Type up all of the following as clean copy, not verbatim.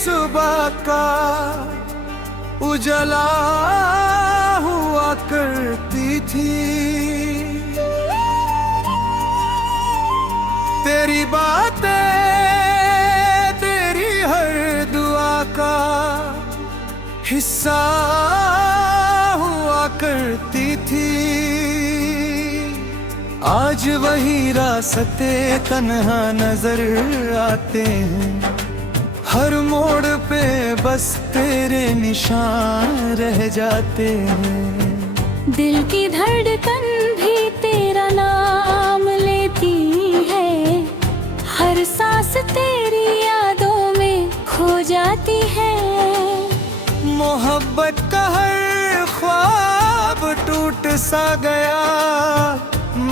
सुबह का उजला हुआ करती थी। तेरी बातें, तेरी हर दुआ का हिस्सा हुआ करती थी। आज वही रास्ते तन्हा नजर आते हैं, हर मोड़ पे बस तेरे निशान रह जाते हैं। दिल की धड़कन भी तेरा नाम लेती है, हर सांस तेरी यादों में खो जाती है। मोहब्बत का हर ख्वाब टूट सा गया,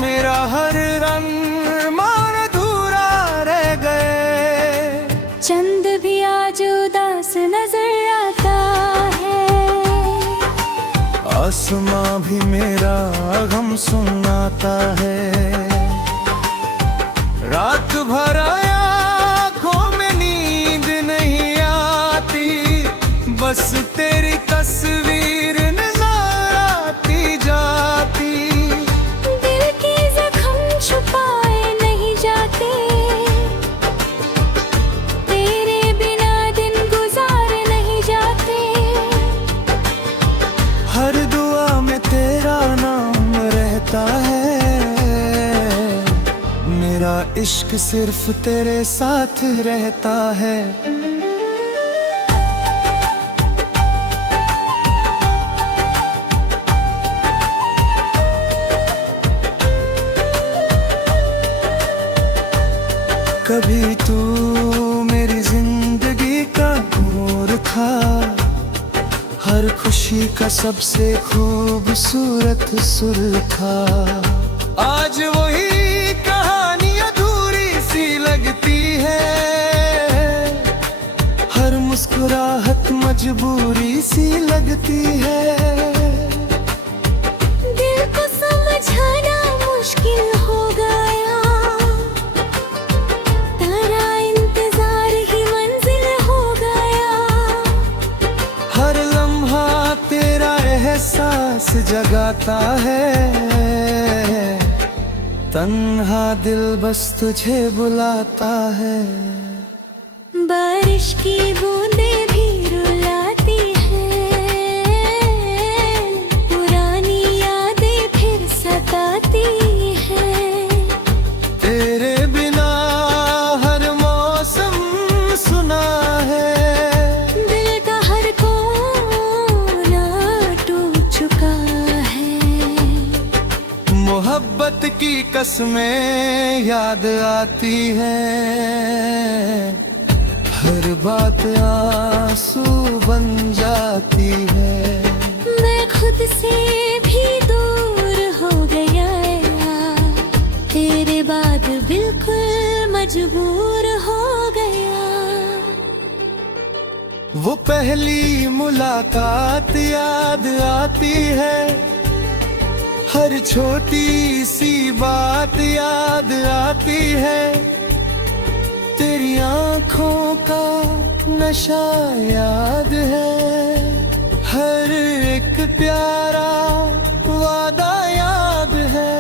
मेरा हर रंग मान अधूरा रह गए। चंद भी आज उदास नजर आता है, आसमां भी मेरा गम सुनाता है। रात भर आँखों में नींद नहीं आती, बस तेरी तस्वीर नजर आती जाती। दिल के जख्म छुपाए नहीं जाते, तेरे बिना दिन गुजारे नहीं जाते। हर दुआ में तेरा नाम रहता है, मेरा इश्क सिर्फ तेरे साथ रहता है। कभी तू मेरी जिंदगी का नूर था, हर खुशी का सबसे खूबसूरत सुर था। आज वही कहानी अधूरी सी लगती है, हर मुस्कुराहट मजबूरी सी लगती है। दिल को समझाना मुश्किल हो गया, तेरा इंतजार ही मंजिल हो गया। हर लम्हा तेरा एहसास जगाता है, तन्हा दिल बस तुझे बुलाता है। बारिश की बूंदें भी रुलाती हैं, पुरानी यादें फिर सताती हैं। तेरे बिना हर मौसम सुना है, दिल का हर कोना टूट चुका है। मोहब्बत की कसमें याद आती हैं, हर बात आंसू बन जाती है। मैं खुद से भी दूर हो गया यार, तेरे बाद बिल्कुल मजबूर हो गया। वो पहली मुलाकात याद आती है, हर छोटी सी बात याद आती है। तेरी आँखों का नशा याद है, हर एक प्यारा वादा याद है।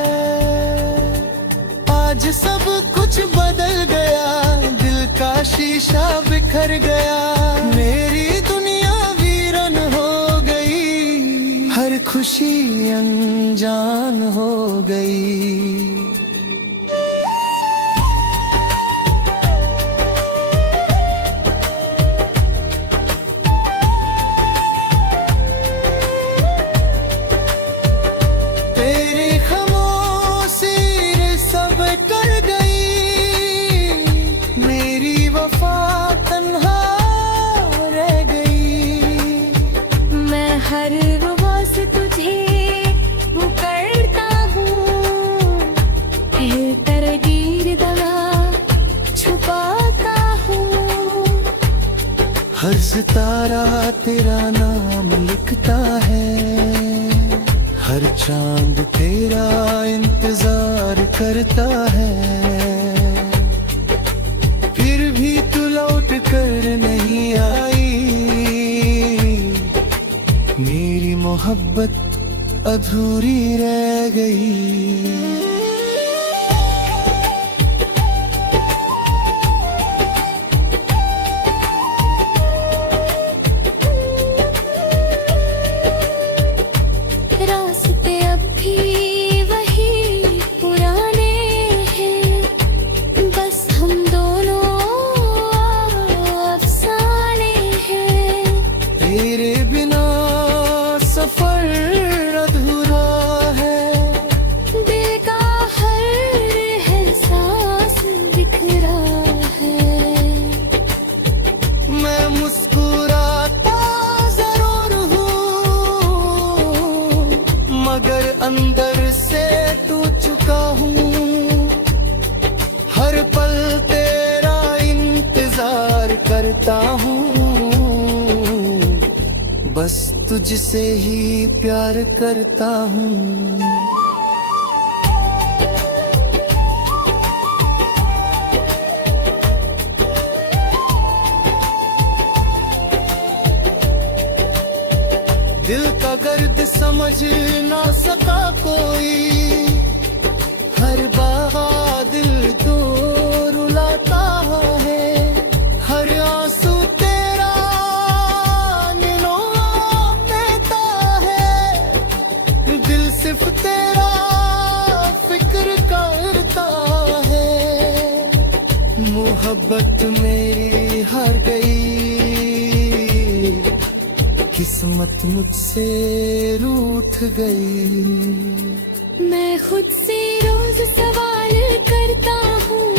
आज सब कुछ बदल गया, दिल का शीशा बिखर गया। मेरी दुनिया वीरन हो गई, हर खुशी अनजान हो गई। हर रोज तुझे पुकारता हूँ, फिर तरकीर दवा छुपाता हूँ। हर सितारा तेरा नाम लिखता है, हर चांद तेरा इंतजार करता है। फिर भी तू लौट कर नहीं आया, मोहब्बत अधूरी रह गई। रास्ते अब भी वही पुराने हैं, बस हम दोनों अफसाने हैं। तेरे बिना सफर अधूरा है, दिल का हर एहसास बिखरा है। मैं मुस्कुराता जरूर हूँ, मगर अंदर से टूट चुका हूँ। हर पल तेरा इंतजार करता हूँ, बस तुझसे ही प्यार करता हूँ। दिल का गर्द समझ ना सका कोई, हर बार दिल तो रुलाता है। हर आंसू तेरा निलों देता है, दिल सिर्फ तेरा फिक्र करता है। मोहब्बत मेरी हार गई, किस्मत मुझसे रूठ गई। मैं खुद से रोज सवाल करता हूँ,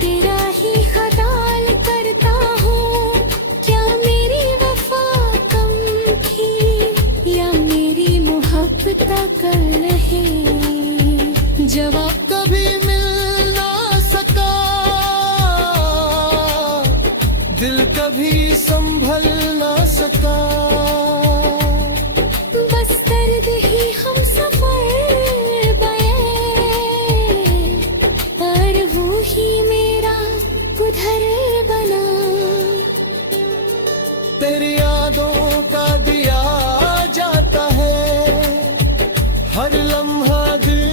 तेरा ही ख्याल करता हूँ। क्या मेरी वफा कम थी या मेरी मोहब्बत कर रहे? जवाब कभी मिल ना सका, दिल कभी संभल ना सका। बस दर्द ही हम सफर बये, पर वो ही मेरा उधर बना। तेरी यादों का दिया जाता है, हर लम्हा दिल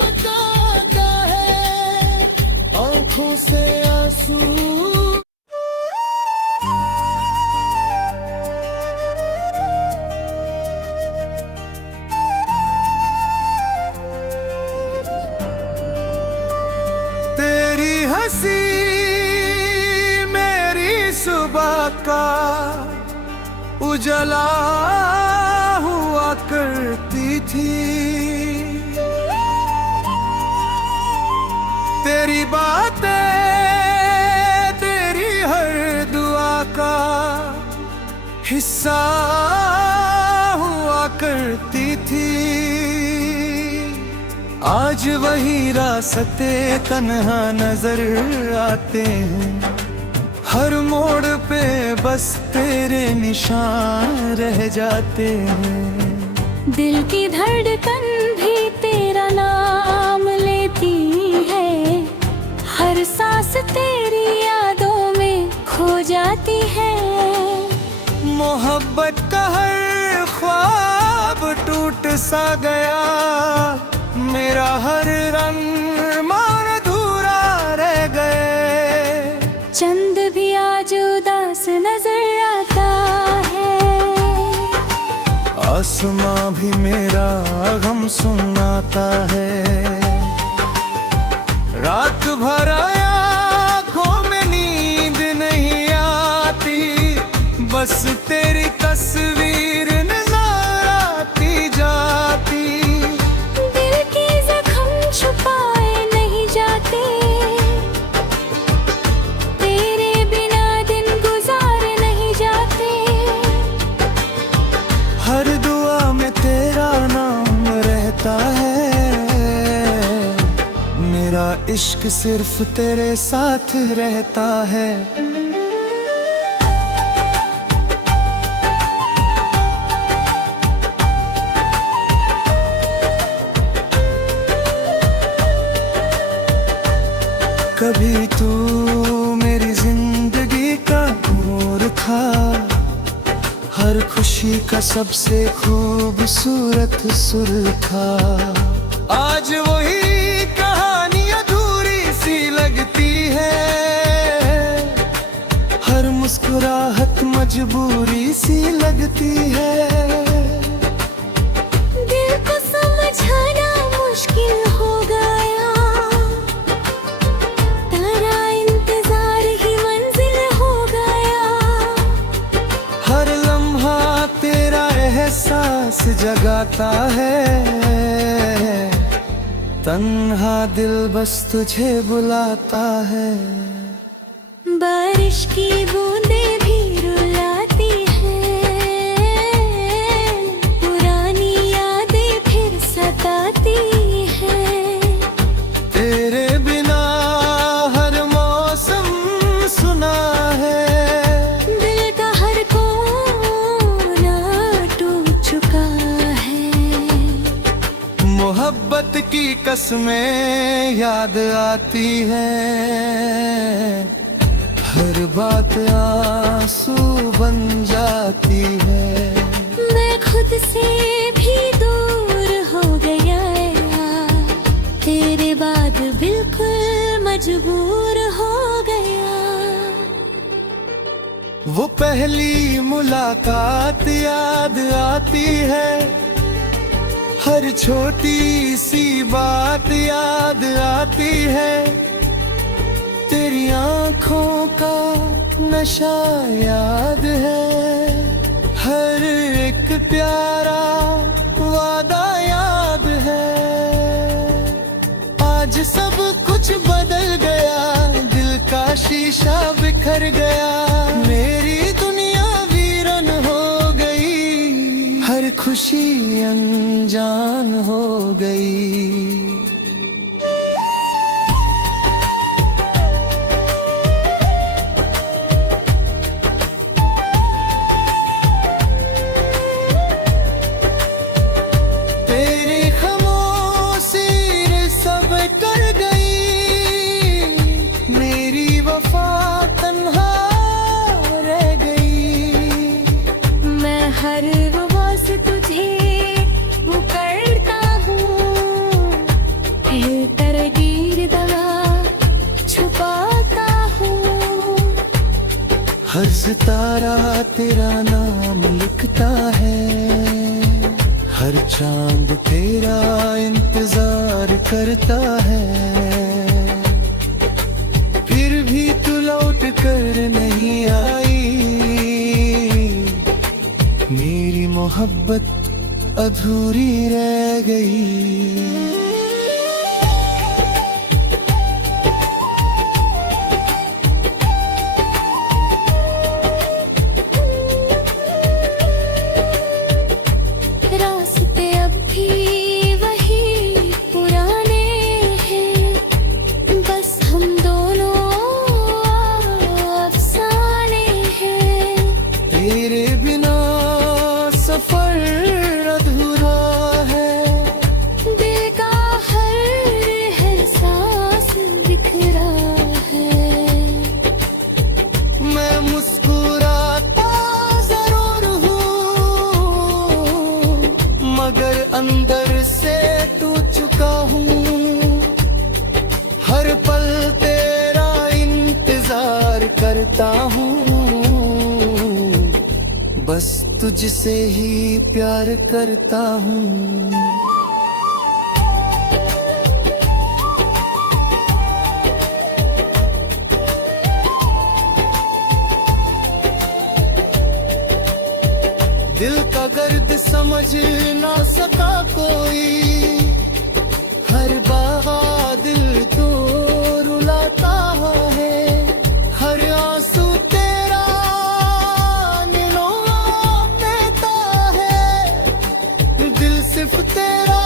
मचाता है। आंखों से आंसू तेरी हंसी मेरी सुबह का उजला हुआ करती थी। तेरी बातें तेरी हर दुआ का हिस्सा हुआ करती थी। आज वही रास्ते तन्हा नजर आते हैं, हर मोड़ पे बस तेरे निशान रह जाते हैं। दिल की धड़कन भी तेरा नाम लेती है, हर सांस तेरी यादों में खो जाती है। मोहब्बत का हर ख्वाब टूट सा गया, मेरा हर रंग मान अधूरा रह गए। चंद भी आज उदास नजर आता है, आसमां भी मेरा गम सुनाता है। रात भर आँखों में नींद नहीं आती, बस तेरी तस्वीर नजर आती जाती। दिल के जख्म छुपाए नहीं जाते, तेरे बिना दिन गुजारे नहीं जाते। हर दुआ में तेरा नाम रहता है, मेरा इश्क सिर्फ तेरे साथ रहता है। कभी तू मेरी जिंदगी का नूर था, हर खुशी का सबसे खूबसूरत सुर था। आज वही कहानी अधूरी सी लगती है, हर मुस्कुराहट मजबूरी सी लगती है। दिल को समझाना मुश्किल हो गया, तेरा इंतजार ही मंजिल हो गया। हर लम्हा तेरा एहसास जगाता है, तन्हा दिल बस तुझे बुलाता है। बारिश की बूंदें भी रुलाती हैं, पुरानी यादें फिर सताती हैं। तेरे बिना हर मौसम सुना है, दिल का हर कोना टूट चुका है। मोहब्बत की कसमें याद आती हैं, हर बात आंसू बन जाती है। मैं खुद से भी दूर हो गया यार, तेरे बाद बिल्कुल मजबूर हो गया। वो पहली मुलाकात याद आती है, हर छोटी सी बात याद आती है। तेरी आँखों का नशा याद है, हर एक प्यारा वादा याद है। आज सब कुछ बदल गया, दिल का शीशा बिखर गया। मेरी दुनिया वीरन हो गई, हर खुशी अनजान हो गई। हर रोज तुझे पुकारता हूँ, फिर तरकीर दवा छुपाता हूँ। हर सितारा तेरा नाम लिखता है, हर चांद तेरा इंतजार करता है। फिर भी तू लौट कर नहीं आई, मेरी मोहब्बत अधूरी रह गई। रास्ते अब भी वही पुराने हैं, बस हम दोनों अफसाने हैं। तेरे बिना सफर अधूरा है, दिल का हर एहसास बिखरा है। मैं मुस्कुराता जरूर हूँ, मगर अंदर से टूट चुका हूँ। हर पल तेरा इंतजार करता हूँ, बस तुझसे ही प्यार करता हूँ। दिल का दर्द समझ ना सका कोई, हर बार दिल तो रुलाता है। हर आंसू तेरा देता है, दिल सिर्फ तेरा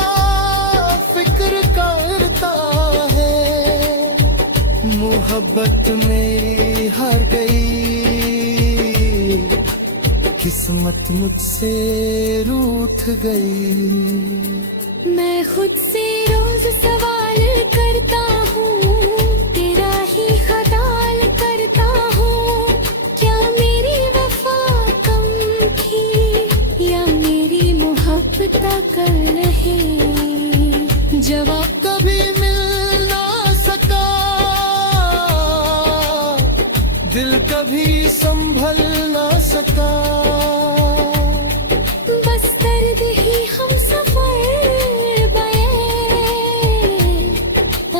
फिक्र करता है। मोहब्बत मेरी हार गई, किस्मत मुझसे रूठ गई। मैं खुद से रोज सवाल करता हूँ, तेरा ही ख्याल करता हूँ। क्या मेरी वफा कम थी दिल कभी संभल ना सका। बस दर्द ही हम सफर बने,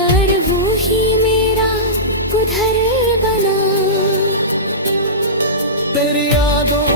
और वो ही मेरा उधर बना। तेरी यादों